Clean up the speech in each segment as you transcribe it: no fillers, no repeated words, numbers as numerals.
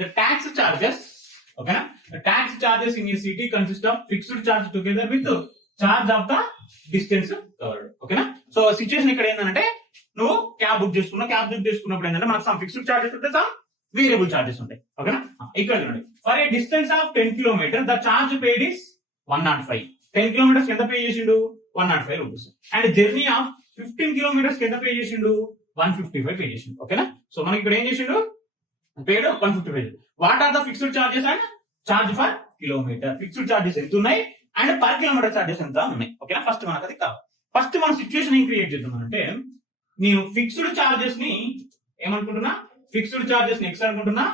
The tax charges, okay, the tax charges in a city consist of fixed charge together with charge of the distance covered. ఓకేనా? So situation ఇక్కడ ఏంటంటే నువ్వు cab book చేసుకున్నప్పుడు ఏంటంటే మనకు some fixed charges ఉంటాయి, some variable charges ఉంటాయి. ఓకేనా? ఇక్కడ చూడండి, for a distance of 10 kilometer the charge paid is 105. 10 kilometers ఎంత పే చేసిండు? 105 rupees. And journey of 15 kilometers ఎంత పే చేసిండు? 155 పే చేసిండు. ఓకేనా? సో మనకి ఇక్కడ ఏం చేసిండు? Paid 155. What are the fixed charges and charge for kilometer? Fixed charges ఎంత ఉన్నాయి అండ్ పర్ కిలోమీటర్ చార్జెస్ ఎంత ఉన్నాయి? ఓకేనా? ఫస్ట్ మనకు అది కావాలి. ఫస్ట్ మన సిచ్యువేషన్ ఏం క్రియేట్ చేద్దామంటే, నేను ఫిక్స్డ్ చార్జెస్ ని ఏమనుకుంటున్నా? ఫిక్స్డ్ చార్జెస్ ని ఎక్స్ అనుకుంటున్నా,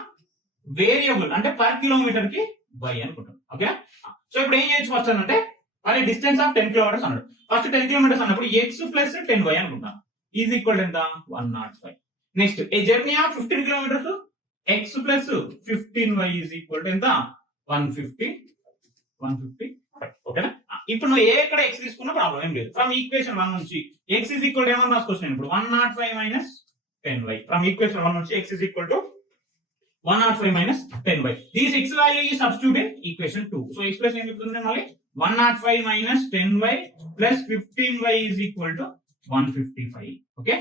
వేరియబుల్ అంటే పర్ కిలోమీటర్ కి వై అనుకుంటున్నా. ఓకే, సో ఇప్పుడు ఏం చేయొచ్చు ఫస్ట్ అంటే, మరి డిస్టెన్స్ ఆఫ్ 10 కిలోమీటర్స్ అన్నాడు. ఫస్ట్ 10 కిలోమీటర్స్ అన్నప్పుడు ఎక్స్ ప్లస్ 10y అనుకుంటా, ఈజ్ ఈక్వల్ ఎంత? 105. Next A journey of 15 kilometres, X plus 15y is equal ఎంత? 150. ఓకేనా? ఇప్పుడు నువ్వు ఎక్కడ ఎక్స్ తీసుకున్న ప్రాబ్లం ఏం లేదు. ఫ్రమ్ ఈక్వేషన్ 1 నుంచి ఎక్స్ ఈజ్ ఈక్వల్ ఏమన్నా రాసుకొచ్చాను ఇప్పుడు 105 మైనస్ 10y. ఫ్రమ్ ఈక్వేషన్ 1 నుంచి X is equal to 105 minus 10y. This x value is substituted in equation 2. So expression ఏం చెప్తుంది మళ్ళీ? 105 minus 10y plus 15y is equal to 155. Okay,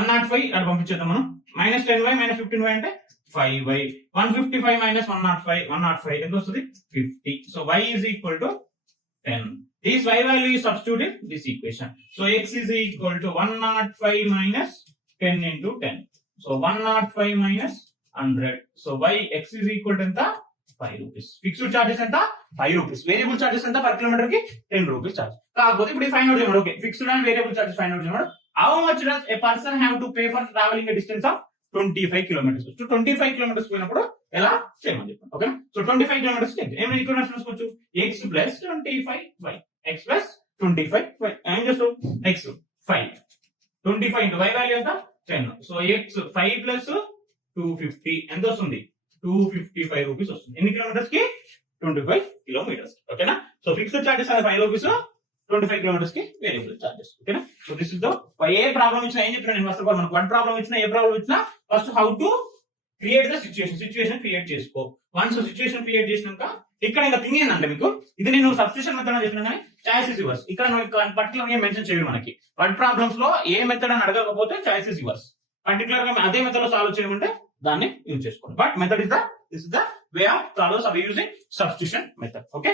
105 అక్కడ పంపించేద్దాం మనం. minus 10y minus 15y అంటే 5y. 155 minus 105 ఎంత వస్తుంది? 50. So y is equal to 10. This y value is substituted in this equation. So x is equal to 105 minus 10 into 10. So 105 minus 100. So y x is equal to ఎంత? 5 rupees. Fixed charges ఎంత? 5 rupees. Variable charges ఎంత? Per kilometre కి 10 rupees charge. కాకపోతే ఇప్పుడు find out చేయమడు. Okay, fixed and variable charges find out చేయమడు. How much does a person have to pay for travelling a distance of 25 kilometres? 25 kilometres పోయినప్పుడు ఎలా చేయమని చెప్పండి. ఓకే, సో 25 కిలోమీటర్స్ ఏమైనా ఈక్వేషన్ రాసుకోవచ్చు. x plus 25y, x plus 25y. ఏం చేస్తావు? x 5, 25 into y value ఎంత? 10. సో x 5 ప్లస్ 250 ఎంత వస్తుంది? 255 రూపీస్ వస్తుంది. ఎన్ని కిలోమీటర్స్ కి? 25 కిలోమీటర్స్. ఓకేనా? సో ఫిక్స్డ్ చార్జెస్ అనేది 5 రూపీస్, 25 కిలోమీటర్స్ కి వేరియబుల్ చార్జెస్. ఓకేనా? So this is the A problem ఇచ్చినా ఏం చెప్తున్నా నేను ఫస్ట్ ఆఫ్ ఆల్, మనకు వన్ ప్రాబ్లం ఇచ్చినా ఏ ప్రాబ్లం ఇచ్చినా first how to create the situation create చేసుకో. వన్స్ సిచ్యువేషన్ క్రియేట్ చేసినాక ఇక్కడ ఇంకా థింగ్ ఏంటంటే, మీకు ఇది నేను సబ్స్టిట్యూషన్ మెథడ్ అని చెప్పినా కానీ చాయిస్ ఇస్ యువర్స్. ఇక్కడ పర్టికులర్ గా మెన్షన్ చేయడం మనకి వర్డ్ ప్రాబ్లమ్స్ లో ఏ మెథడ్ అని అడగకపోతే చాయిస్ ఇస్ యువర్స్. పర్టికులర్ గా అదే మెథడ్ లో సాల్వ్ చేయమంటే దాన్ని యూజ్ చేసుకోండి. But method is the way of solve using substitution method. Okay.